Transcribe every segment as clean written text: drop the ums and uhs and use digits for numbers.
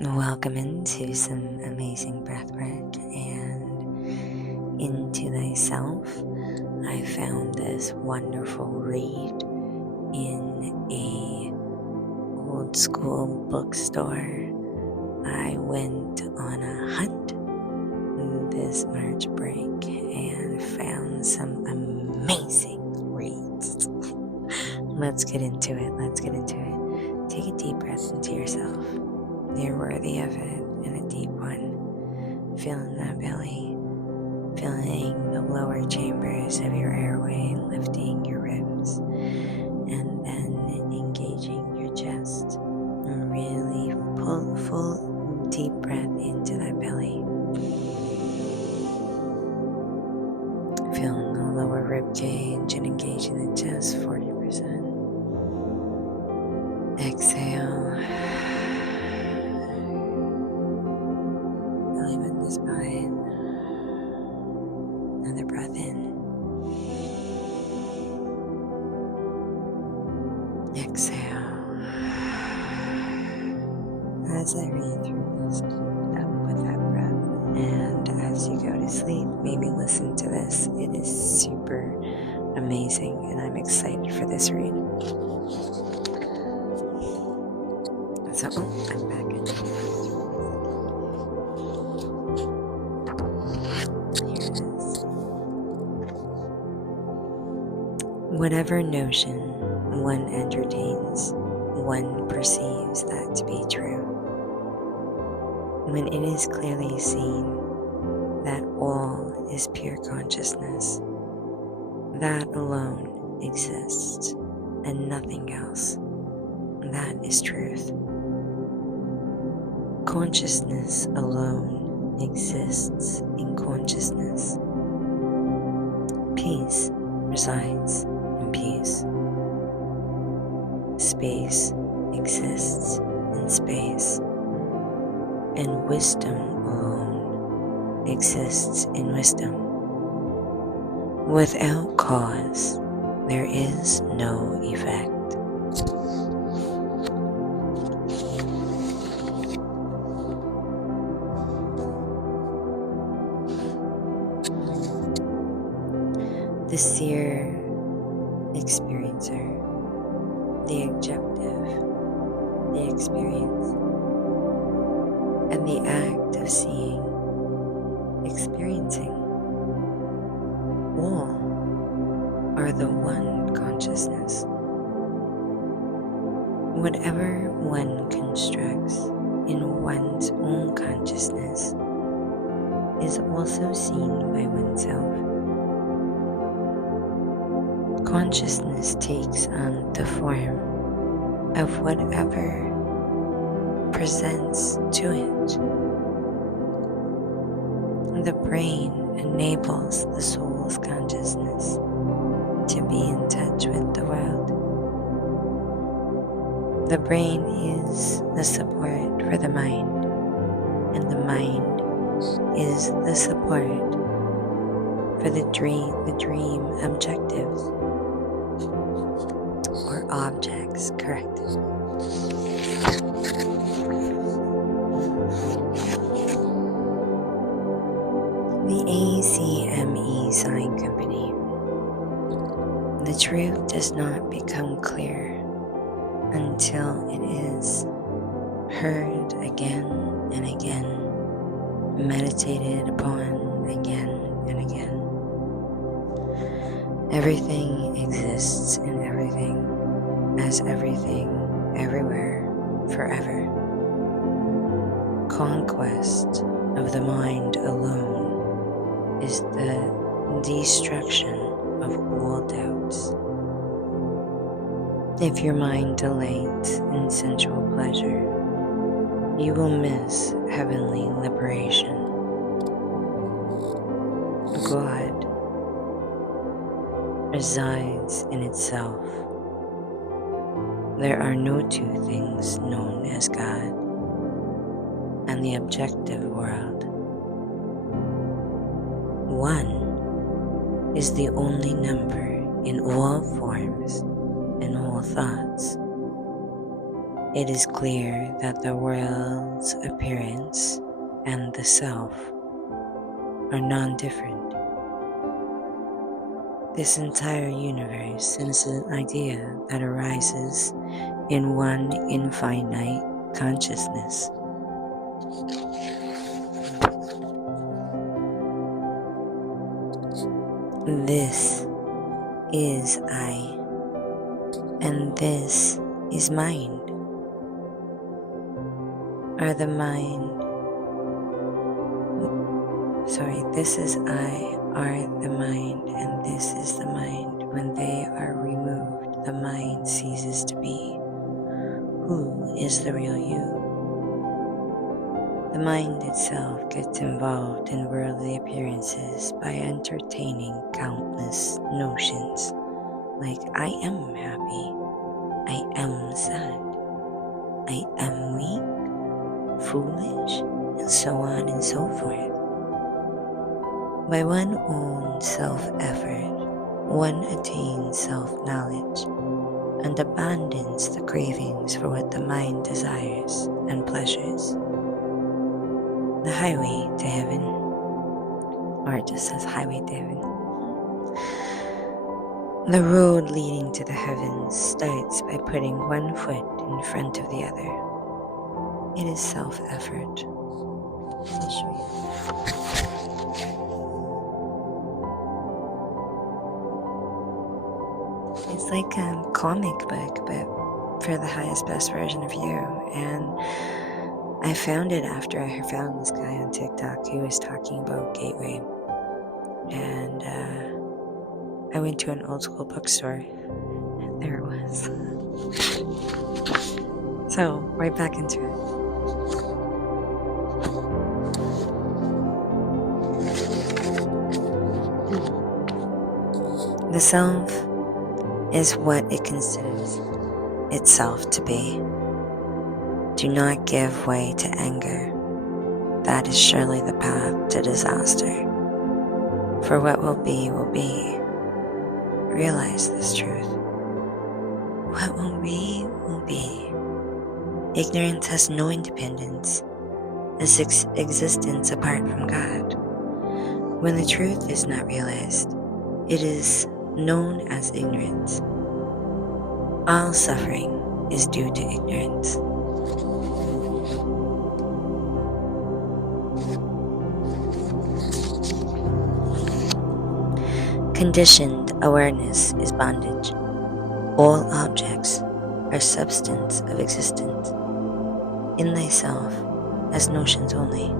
Welcome into some amazing breathwork and into thyself. I found this wonderful read in a old school bookstore. I went on a hunt this March break and found some amazing reads. Let's get into it. Take a deep breath into yourself. You're worthy of it, and a deep one. Feeling that belly, feeling the lower chambers of your airway, lifting your ribs, and then engaging your chest. And really pull a full deep breath into that belly. Feeling the lower rib cage and engaging the chest 40%. Exhale. Belly button to spine. Another breath in. Exhale. As I read through this, keep up with that breath. And as you go to sleep, maybe listen to this. It is super amazing, and I'm excited for this read. So, I'm back in. Here it is. Whatever notion one entertains, one perceives that to be true. When it is clearly seen that all is pure consciousness, that alone exists and nothing else, that is truth. Consciousness alone exists in consciousness. Peace resides in peace. Space exists in space, and wisdom alone exists in wisdom. Without cause, there is no effect. The seer experiencer, the objective, the experience, and the act of seeing, experiencing, all are the one consciousness. Whatever one constructs in one's own consciousness is also seen by oneself. Consciousness takes on the form of whatever presents to it. The brain enables the soul's consciousness to be in touch with the world. The brain is the support for the mind, and the mind is the support for the dream objectives, or objects, correct. The ACME sign company. The truth does not become clear until it is heard again and again, meditated upon again and again. Everything exists in everything, as everything, everywhere, forever. Conquest of the mind alone is the destruction of all doubts. If your mind delights in sensual pleasure, you will miss heavenly liberation. God resides in itself. There are no two things known as God and the objective world. One is the only number in all forms and all thoughts. it is clear that the world's appearance and the self are non-different. This entire universe is an idea that arises in one infinite consciousness. This is I, and this is mind, or the mind. This is I, are the mind, and this is the mind. When they are removed, the mind ceases to be. Who is the real you? The mind itself gets involved in worldly appearances by entertaining countless notions like I am happy, I am sad, I am weak, foolish, and so on and so forth. By one's own self-effort, one attains self-knowledge and abandons the cravings for what the mind desires and pleasures. The highway to heaven, or it just says highway to heaven. The road leading to the heavens starts by putting one foot in front of the other. It is self-effort. I'll show you. It's like a comic book, but for the highest, best version of you. And I found it after I found this guy on TikTok who was talking about Gateway. And I went to an old school bookstore, and there it was. So, right back into it. The self is what it considers itself to be. Do not give way to anger. That is surely the path to disaster. For what will be, will be. Realize this truth. What will be, will be. Ignorance has no independence, as existence apart from God. When the truth is not realized, it is known as ignorance. All suffering is due to ignorance. Conditioned awareness is bondage. All objects are substance of existence. In thyself, as notions only.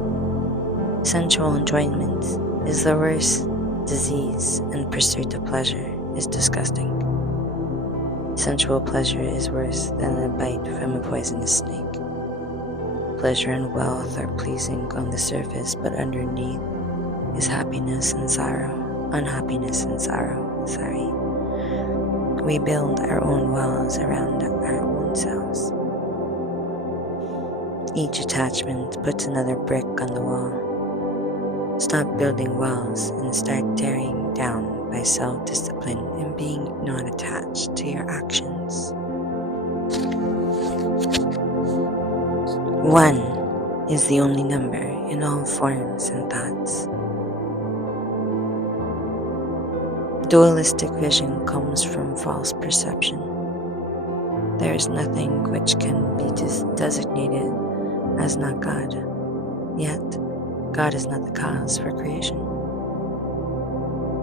Sensual enjoyment is the worst disease, and pursuit of pleasure is disgusting. Sensual pleasure is worse than a bite from a poisonous snake. Pleasure and wealth are pleasing on the surface, but underneath is happiness and sorrow. Unhappiness and sorrow. We build our own walls around our own selves. Each attachment puts another brick on the wall. Stop building walls and start tearing down by self-discipline and being not attached to your actions. 1 is the only number in all forms and thoughts. Dualistic vision comes from false perception. There is nothing which can be designated as not God, yet God is not the cause for creation.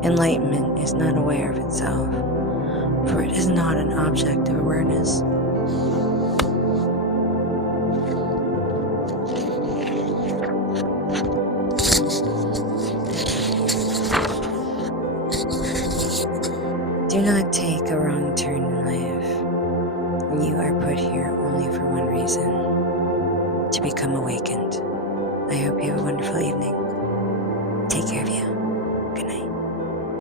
Enlightenment is not aware of itself, for it is not an object of awareness. Do not take a wrong turn in life. You are put here only for one reason, to become awakened. I hope you have a wonderful evening. Take care of you. Good night.